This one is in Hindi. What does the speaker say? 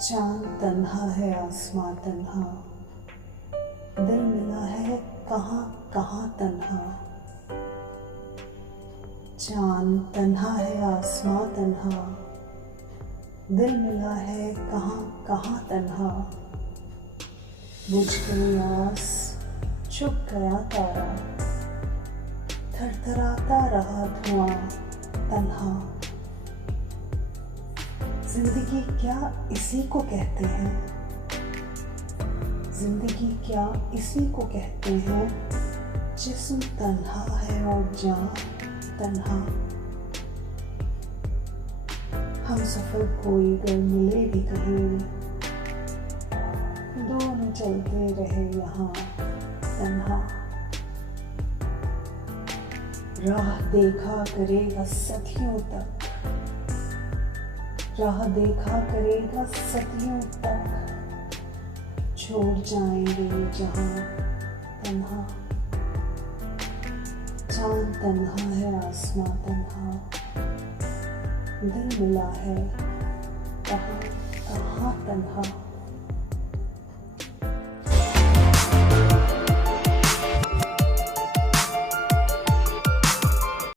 चांद तन्हा है, आसमां तन्हा, दिल मिला है कहाँ कहाँ तन्हा। चांद तन्हा है, आसमां तन्हा, दिल मिला है कहाँ कहाँ तन्हा। बुझ गई आस, चुप गया तारा, थरथराता रहा धुआं तन्हा। जिंदगी क्या इसी को कहते हैं, जिंदगी क्या इसी को कहते हैं, जिस्म तन्हा है और जान तन्हा। हम सफर कोई अगर मिले भी कहीं, दोनों चलते रहे यहाँ तन्हा। राह देखा करेगा सदियों तक, राह देखा करेगा सदियों तक, छोड़ जाएंगे जहां तन्हा। चांद तन्हा है, आसमां तन्हा, दिल मिला है कहाँ कहाँ तन्हा।